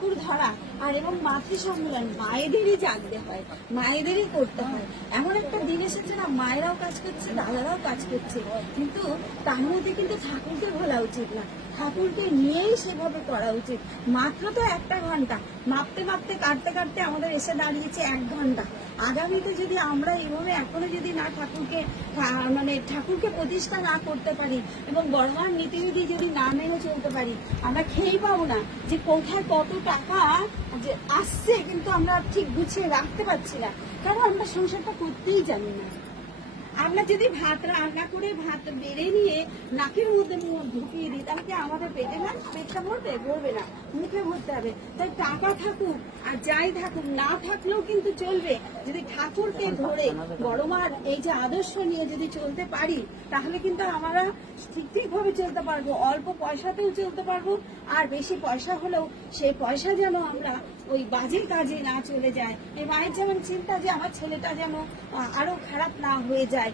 ঠাকুর ধরা আর এবং মাতৃ সম্মেলন মায়েদেরই জানতে হয়, মায়েদেরই করতে হয়। এমন একটা দিন এসেছে না, মায়েরাও কাজ করছে, দাদারাও কাজ করছে, কিন্তু তার মধ্যে কিন্তু ঠাকুরকে ভোলা উচিত না, ঠাকুরকে নিয়েই সেভাবে করা উচিত। মাত্র তো একটা ঘন্টা, মাপতে মাপতে কাটতে কাটতে আমাদের এসে দাঁড়িয়েছে 1 ঘন্টা। আগামীতে যদি আমরা এইভাবে এখনো যদি না ঠাকুরকে প্রতিষ্ঠা না করতে পারি এবং বর্তমান নীতিবিধি যদি না মেনে চলতে পারি, আমরা খেয়েই পাবো না যে কোথায় কত টাকা যে আসছে, কিন্তু আমরা ঠিক গুছিয়ে রাখতে পারছি না, কারণ আমরা সংসারটা করতেই জানি না। আমরা যদি ভাত রান্না করে ভাত বেড়ে নিয়ে নাকের মধ্যে ঢুকিয়ে দিই, তাহলে কি আমাদের পেটটা ভরবে না, মুখে ভরতে হবে। তাই টাকা থাকুক আর যাই থাকুক, না থাকলেও কিন্তু চলবে, যদি ঠাকুরকে ধরে বড় মার এই যে আদর্শ নিয়ে যদি চলতে পারি, তাহলে কিন্তু আমরা ঠিকভাবে চলতে পারবো, অল্প পয়সাতেও চলতে পারবো। আর বেশি পয়সা হলেও সেই পয়সা যেন আমরা ওই বাজে কাজে না চলে যায়। এই মায়ের যেমন চিন্তা যে আমার ছেলেটা যেন আরো খারাপ না হয়ে যায়।